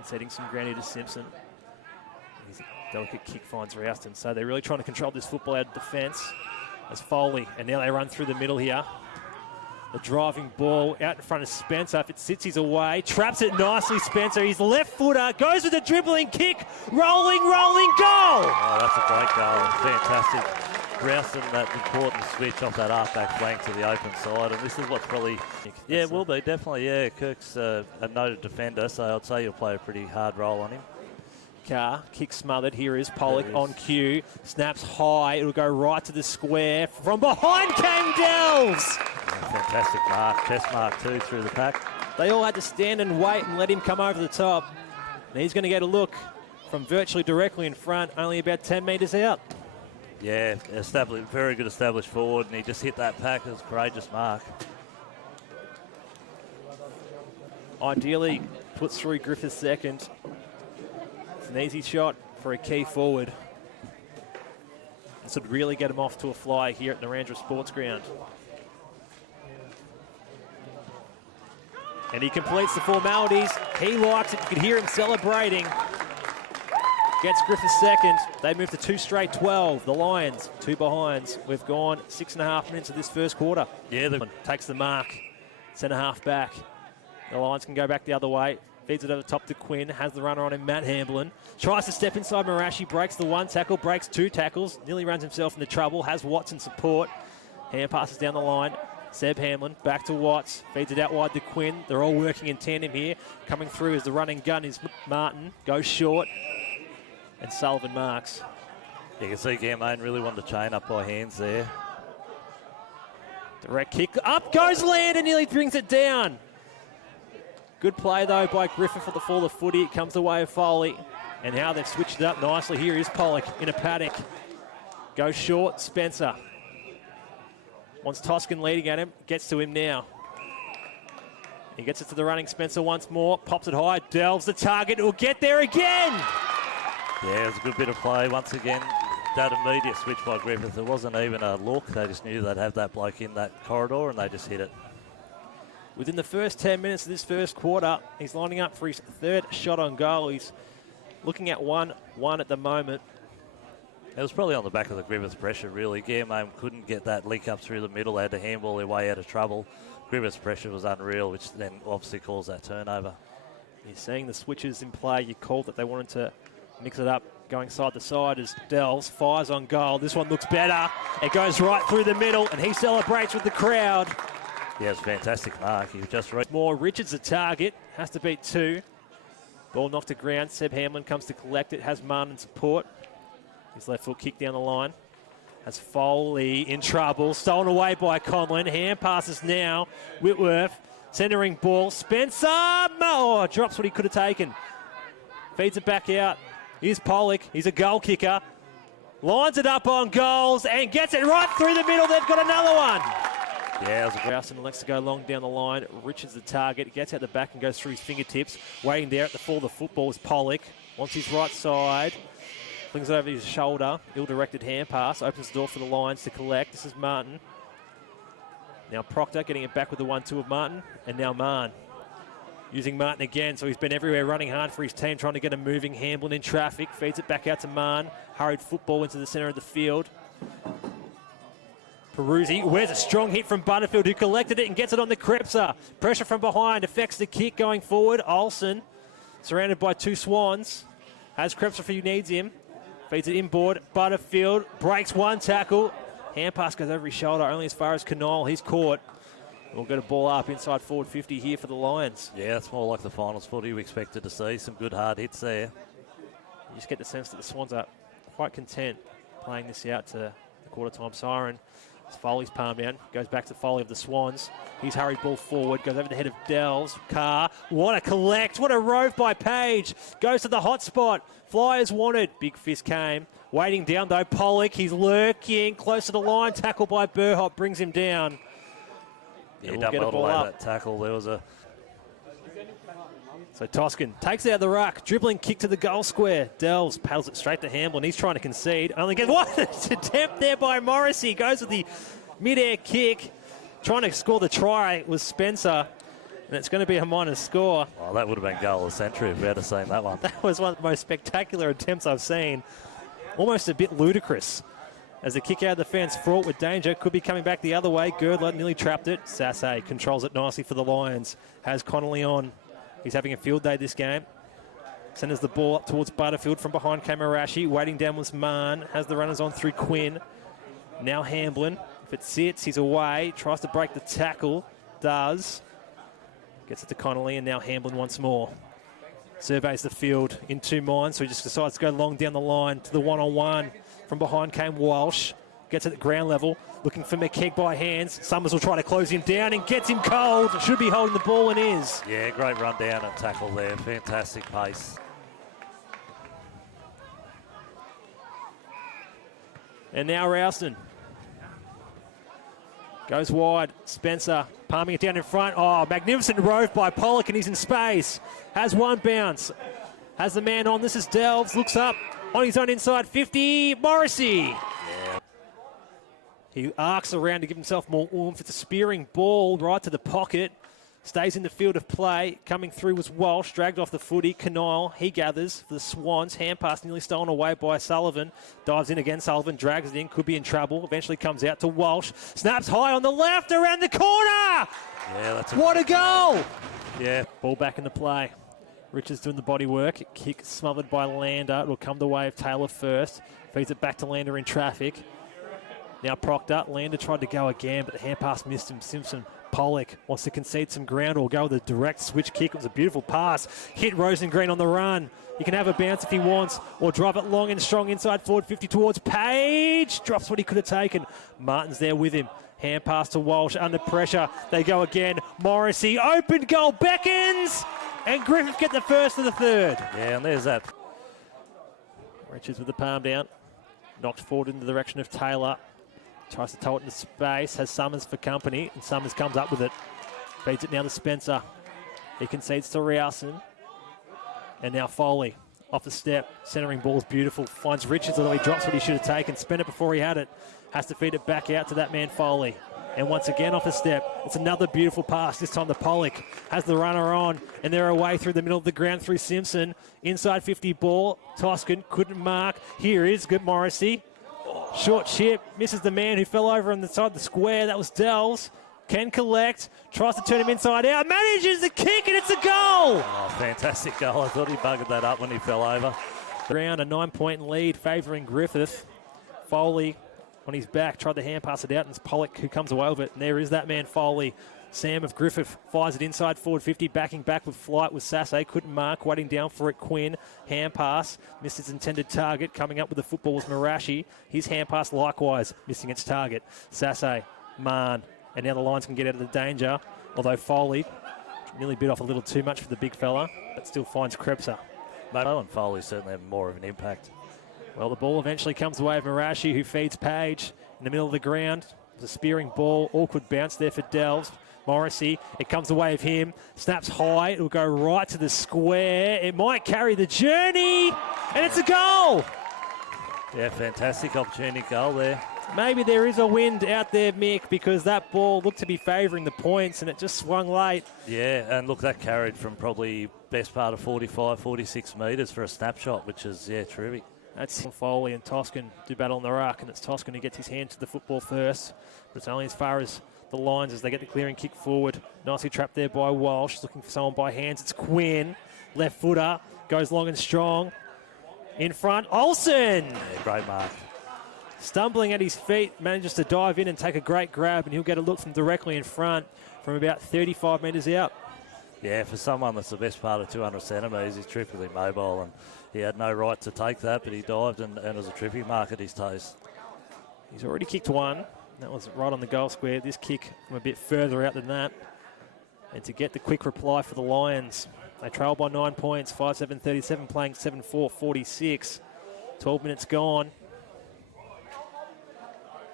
Conceding some ground here to Simpson. His delicate kick finds Rouston. So they're really trying to control this football out of defence. As Foley, and now they run through the middle here. The driving ball out in front of Spencer. If it sits, he's away. Traps it nicely, Spencer. His left footer goes with a dribbling kick. Rolling goal! Oh, that's a great goal. Fantastic. Rouston, that important switch off that half-back flank to the open side. And this is what's probably... Yeah, it will be, definitely. Yeah, Kirk's a noted defender, so I'd say you'll play a pretty hard role on him. Carr, kick smothered. Here is Pollock on cue. Snaps high. It'll go right to the square. From behind came Delves! Fantastic mark, chest mark too through the pack. They all had to stand and wait and let him come over the top. And he's going to get a look from virtually directly in front, only about 10 metres out. Yeah, very good established forward, and he just hit that pack. It was a courageous mark. Ideally, puts through Griffith second. It's an easy shot for a key forward. This would really get him off to a fly here at Narrandera Sports Ground. And he completes the formalities. He likes it. You could hear him celebrating. Gets Griffith second. They move to 2 straight 12. The Lions, 2 behinds. We've gone 6.5 minutes of this first quarter. Yeah, takes the mark. Centre half back. The Lions can go back the other way. Feeds it over the top to Quinn. Has the runner on him, Matt Hamblin. Tries to step inside Marashi. Breaks the 1 tackle. Breaks 2 tackles. Nearly runs himself into trouble. Has Watson support. Hand passes down the line. Seb Hamlin back to Watts, feeds it out wide to Quinn. They're all working in tandem here. Coming through as the running gun is Martin. Goes short, and Sullivan marks. You can see Ganmain really wanted to chain up by hands there. Direct kick, up goes Land and nearly brings it down. Good play though by Griffith for the fall of footy. It comes away of Foley. And how they've switched it up nicely. Here is Pollock in a paddock. Goes short, Spencer. Wants Toscan leading at him, gets to him now. He gets it to the running Spencer once more, pops it high, delves the target, will get there again! Yeah, it was a good bit of play once again. That immediate switch by Griffith, it wasn't even a look, they just knew they'd have that bloke in that corridor and they just hit it. Within the first 10 minutes of this first quarter, he's lining up for his 3rd shot on goal. He's looking at 1-1 at the moment. It was probably on the back of the Griffith's pressure, really. Ganmain couldn't get that link up through the middle. They had to handball their way out of trouble. Griffith's pressure was unreal, which then obviously caused that turnover. You're seeing the switches in play. You called that they wanted to mix it up, going side to side as Delves fires on goal. This one looks better. It goes right through the middle, and he celebrates with the crowd. Yeah, it's a fantastic mark. He just more. Richards the target. Has to beat 2. Ball knocked to ground. Seb Hamlin comes to collect it. Has Martin support. His left foot kick down the line. Has Foley in trouble. Stolen away by Conlon. Hand passes now. Whitworth. Centering ball. Spencer. Oh, drops what he could have taken. Feeds it back out. Here's Pollock. He's a goal kicker. Lines it up on goals and gets it right through the middle. They've got another one. Yeah, it was a Rouston elects to go long down the line. Richards the target. Gets out the back and goes through his fingertips. Waiting there at the fall of the football is Pollock. Wants his right side. Flings it over his shoulder. Ill-directed hand pass. Opens the door for the Lions to collect. This is Martin. Now Proctor getting it back with the 1-2 of Martin. And now Marn. Using Martin again, so he's been everywhere running hard for his team, trying to get him moving. Hamblin in traffic. Feeds it back out to Marn. Hurried football into the centre of the field. Peruzzi, where's a strong hit from Butterfield, who collected it and gets it on the Krepser. Pressure from behind. Affects the kick going forward. Olsen, surrounded by 2 Swans. Has Krepser if he needs him. Feeds it inboard. Butterfield breaks 1 tackle. Hand pass goes over his shoulder, only as far as Canole. He's caught. We'll get a ball up inside forward 50 here for the Lions. Yeah, it's more like the finals footy we expected to see. Some good hard hits there. You just get the sense that the Swans are quite content playing this out to the quarter-time siren. As Foley's palm down, goes back to Foley of the Swans. He's hurried ball forward, goes over the head of Delves. Carr, what a collect, what a rove by Page. Goes to the hot spot. Flyers wanted. Big fist came. Waiting down though, Pollock, he's lurking. Close to the line, tackle by Burhop, brings him down. Yeah, he done well to lay that tackle. There was a... So Toscan takes it out of the ruck, dribbling kick to the goal square. Delves paddles it straight to Hamblin. He's trying to concede. Only gets what an attempt there by Morrissey. Goes with the mid-air kick. Trying to score the try was Spencer. And it's going to be a minor score. Oh, that would have been goal of the century if we had seen that one. That was one of the most spectacular attempts I've seen. Almost a bit ludicrous. As the kick out of the fence, fraught with danger, could be coming back the other way. Girdler nearly trapped it. Sasse controls it nicely for the Lions. Has Connolly on. He's having a field day this game. Centers the ball up towards Butterfield. From behind came Marashi. Waiting down was Mann. Has the runners on through Quinn. Now Hamblin. If it sits, he's away. Tries to break the tackle. Does. Gets it to Connolly, and now Hamblin once more. Surveys the field in two minds, so he just decides to go long down the line to the one-on-one. From behind came Walsh. Gets it at ground level, looking for McKeag by hands. Summers will try to close him down and gets him cold. Should be holding the ball and is. Yeah, great run down and tackle there. Fantastic pace. And now Ralston. Goes wide. Spencer palming it down in front. Oh, magnificent rove by Pollock, and he's in space. Has one bounce. Has the man on. This is Delves. Looks up on his own inside 50. Morrissey. Yeah. He arcs around to give himself more oomph. It's a spearing ball right to the pocket. Stays in the field of play. Coming through was Walsh. Dragged off the footy. Canile. He gathers for the Swans. Hand pass nearly stolen away by Sullivan. Dives in again. Sullivan drags it in. Could be in trouble. Eventually comes out to Walsh. Snaps high on the left. Around the corner. Yeah, that's what a goal. Yeah. Ball back into play. Richards doing the body work. Kick smothered by Lander. It will come the way of Taylor first. Feeds it back to Lander in traffic. Now Proctor. Lander tried to go again, but the hand pass missed him. Simpson. Pollock wants to concede some ground or go with a direct switch kick. It was a beautiful pass. Hit Rosengreen on the run. He can have a bounce if he wants, or drive it long and strong inside forward 50 towards Page. Drops what he could have taken. Martin's there with him. Hand pass to Walsh under pressure. They go again. Morrissey, open goal, beckons, and Griffith get the first of the third. Yeah, and there's that. Richards with the palm down. Knocked forward in the direction of Taylor. Tries to tow it into space, has Summers for company, and Summers comes up with it. Feeds it now to Spencer. He concedes to Rowson. And now Foley, off the step, centering ball's beautiful. Finds Richards, although he drops what he should have taken. Spent it before he had it. Has to feed it back out to that man Foley. And once again off a step, it's another beautiful pass, this time to Pollock. Has the runner on, and they're away through the middle of the ground through Simpson. Inside 50 ball, Toscan couldn't mark. Here is good Morrissey. Short chip, misses the man who fell over on the side of the square. That was Delves. Can collect, tries to turn him inside out, manages the kick, and it's a goal! Oh, fantastic goal. I thought he buggered that up when he fell over. Around a 9-point lead favouring Griffith. Foley on his back, tried to hand pass it out, and it's Pollock who comes away with it. And there is that man Foley. Sam of Griffith fires it inside forward 50, backing back with flight with Sasse. Couldn't mark, waiting down for it. Quinn, hand pass, missed its intended target. Coming up with the football was Marashi. His hand pass likewise, missing its target. Sasse, Mann, and now the Lions can get out of the danger. Although Foley nearly bit off a little too much for the big fella, but still finds Krebser. Matong and Foley certainly have more of an impact. Well, the ball eventually comes away of Marashi, who feeds Page in the middle of the ground. It's a spearing ball, awkward bounce there for Delves. Morrissey, it comes away of him, snaps high, it'll go right to the square, it might carry the journey, and it's a goal! Yeah, fantastic opportunity goal there. Maybe there is a wind out there, Mick, because that ball looked to be favouring the points and it just swung late. Yeah, and look, that carried from probably best part of 45, 46 metres for a snapshot, which is, yeah, terrific. That's Foley and Toscan do battle on the ruck, and it's Toscan who gets his hand to the football first, but it's only as far as the Lions as they get the clearing kick forward. Nicely trapped there by Walsh, looking for someone by hands. It's Quinn, left footer, goes long and strong. In front, Olsen! Yeah, great mark. Stumbling at his feet, manages to dive in and take a great grab, and he'll get a look from directly in front from about 35 metres out. Yeah, for someone that's the best part of 200 centimetres, he's terrifically mobile, and he had no right to take that, but he dived and it was a terrific mark at his toes. He's already kicked one. That was right on the goal square. This kick from a bit further out than that. And to get the quick reply for the Lions. They trail by 9 points, 5-7-37, playing 7-4-46. 12 minutes gone.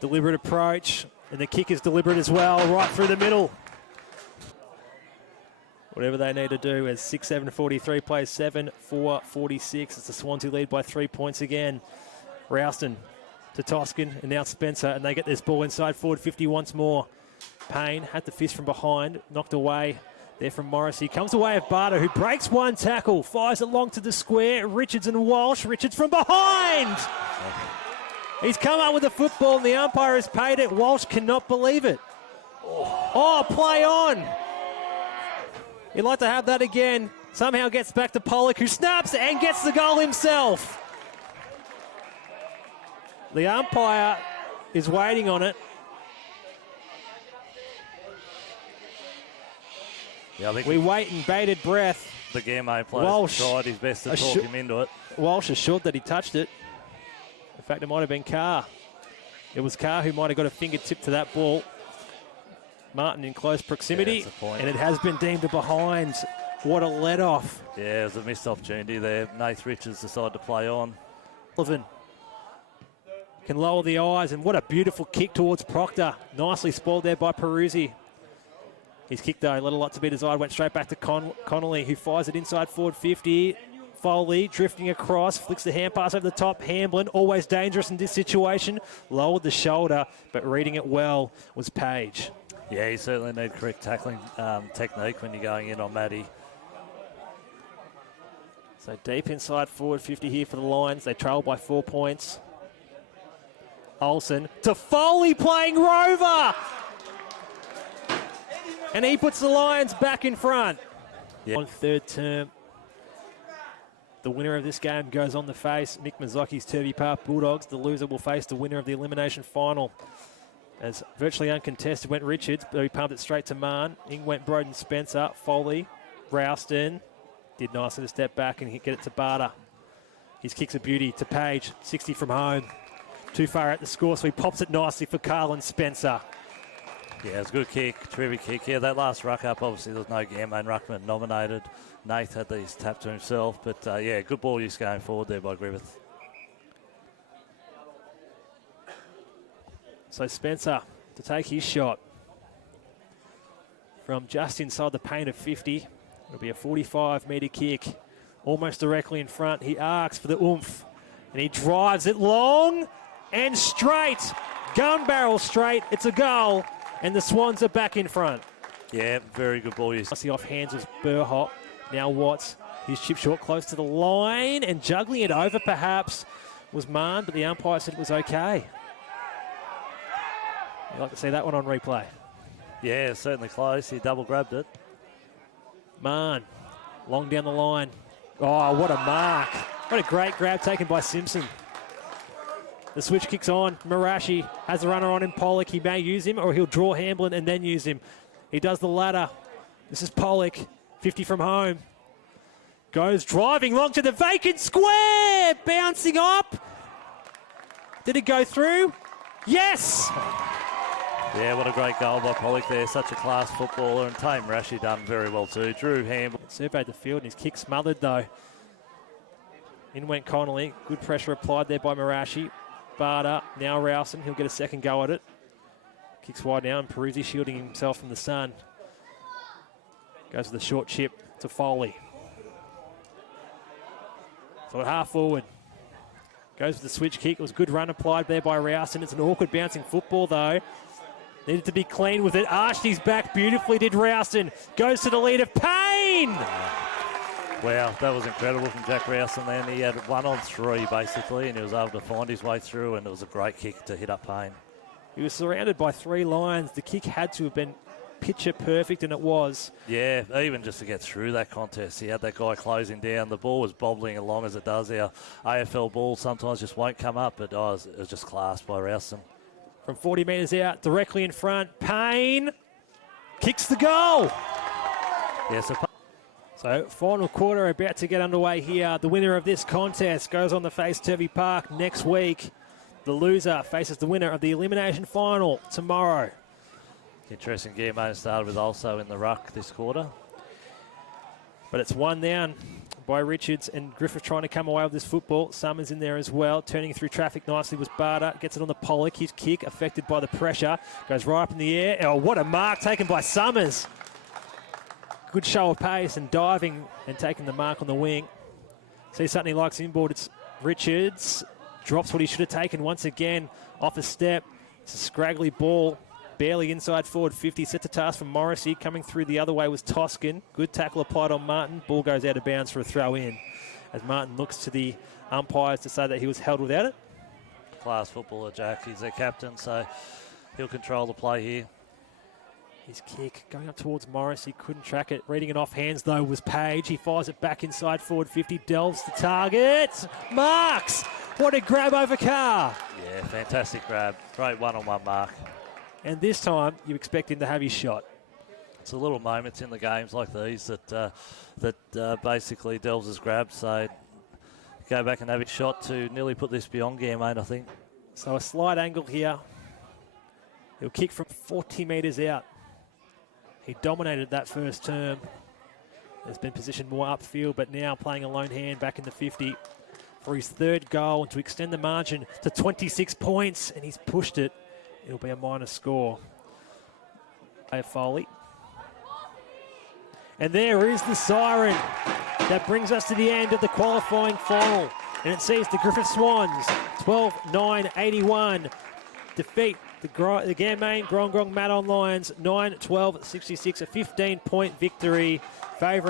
Deliberate approach, and the kick is deliberate as well, right through the middle. Whatever they need to do as 6-7-43 plays 7-4-46. It's the Swans who lead by 3 points again. Ralston to Toscan, and now Spencer, and they get this ball inside forward 50 once more. Payne had the fist from behind, knocked away There from Morrissey. Comes away of Barter, who breaks one tackle. Fires it long to the square. Richards and Walsh. Richards from behind. He's come up with the football and the umpire has paid it. Walsh cannot believe it. Oh, play on. He'd like to have that again. Somehow gets back to Pollock, who snaps and gets the goal himself. The umpire is waiting on it. Yeah, we wait in bated breath. The Ganmain player tried his best to talk him into it. Walsh assured that he touched it. In fact, it might have been Carr. It was Carr who might have got a fingertip to that ball. Martin in close proximity, and it has been deemed a behind. What a let-off. Yeah, it was a missed opportunity there. Nath Richards decided to play on. Sullivan can lower the eyes, and what a beautiful kick towards Proctor. Nicely spoiled there by Peruzzi. His kick, though, let a lot to be desired. Went straight back to Connolly, who fires it inside forward 50. Foley drifting across, flicks the hand pass over the top. Hamblin, always dangerous in this situation. Lowered the shoulder, but reading it well was Page. Yeah, you certainly need correct tackling technique when you're going in on Matty. So deep inside forward 50 here for the Lions. They trail by 4 points. Olsen to Foley playing Rover. And he puts the Lions back in front. Yeah. On third term, the winner of this game goes on to face Mick Mazzocchi's Turvey Park Bulldogs. The loser will face the winner of the elimination final. As virtually uncontested went Richards, but he pumped it straight to Marn. In went Broden Spencer, Foley, Rouston. Did nicely to step back and get it to Barter. His kick's a beauty to Page, 60 from home. Too far at the score, so he pops it nicely for Carlin Spencer. Yeah, it was a good kick, terrific kick. Yeah, that last ruck up, obviously there was no Ganmain ruckman nominated. Nath had these tapped to himself, but yeah, good ball use going forward there by Griffith. So Spencer to take his shot from just inside the paint of 50. It'll be a 45-metre kick, almost directly in front. He arcs for the oomph, and he drives it long and straight. Gun barrel straight. It's a goal, and the Swans are back in front. Yeah, very good ball use. The off hands was Burhop. Now Watts. His chip short close to the line, and juggling it over perhaps was Marn, but the umpire said it was okay. You'd like to see that one on replay. Yeah, certainly close. He double grabbed it. Marn, long down the line. Oh, what a mark. What a great grab taken by Simpson. The switch kicks on. Marashi has a runner on him. Pollock, he may use him, or he'll draw Hamblin and then use him. He does the latter. This is Pollock, 50 from home. Goes driving long to the vacant square. Bouncing up. Did it go through? Yes! Yeah, what a great goal by Pollock there. Such a class footballer, and Tame Rashi done very well too. Drew Hamblin surveyed the field, and his kick smothered though. In went Connolly. Good pressure applied there by Marashi. Barter, now Rowson. He'll get a second go at it. Kicks wide now, and Peruzzi shielding himself from the sun. Goes with the short chip to Foley. So at half forward. Goes with the switch kick. It was a good run applied there by Rowson. It's an awkward bouncing football though. Needed to be clean with it. Arched his back beautifully, did Rowson. Goes to the lead of Payne. Wow, that was incredible from Jack Rowson then. He had 1 on 3 basically, and he was able to find his way through, and it was a great kick to hit up Payne. He was surrounded by 3 Lions. The kick had to have been picture perfect, and it was. Yeah, even just to get through that contest. He had that guy closing down. The ball was bobbling along as it does. Our AFL ball sometimes just won't come up, but it was just classed by Rowson. From 40 metres out, directly in front, Payne kicks the goal. Yeah, so final quarter about to get underway here. The winner of this contest goes on to face Turvey Park next week. The loser faces the winner of the elimination final tomorrow. Interesting game, mate. Started with also in the ruck this quarter. But it's 1 down by Richards, and Griffith trying to come away with this football. Summers in there as well. Turning through traffic nicely was Barter. Gets it on the Pollock. His kick affected by the pressure. Goes right up in the air. Oh, what a mark taken by Summers. Good show of pace and diving and taking the mark on the wing. See something he likes inboard. It's Richards. Drops what he should have taken once again off a step. It's a scraggly ball. barely inside forward 50. Set to task from Morrissey. Coming through the other way was Toscan. Good tackle applied on Martin. Ball goes out of bounds for a throw in. As Martin looks to the umpires to say that he was held without it. Class footballer, Jack. He's their captain, so he'll control the play here. His kick going up towards Morrissey. Couldn't track it. Reading it off hands, though, was Page. He fires it back inside forward 50. Delves the target. Marks! What a grab over Carr. Yeah, fantastic grab. Great one-on-one mark. And this time, you expect him to have his shot. It's a little moments in the games like these that basically Delves has grabbed. So go back and have his shot to nearly put this beyond Ganmain, I think. So a slight angle here. He'll kick from 40 metres out. He dominated that first term. Has been positioned more upfield, but now playing a lone hand back in the 50 for his third goal and to extend the margin to 26 points. And he's pushed it. It'll be a minor score. Foley. And there is the siren. That brings us to the end of the qualifying final. And it sees the Griffith Swans 12-9-81 defeat the Ganmain Grong Matong Lions 9-12-66, a 15-point victory favouring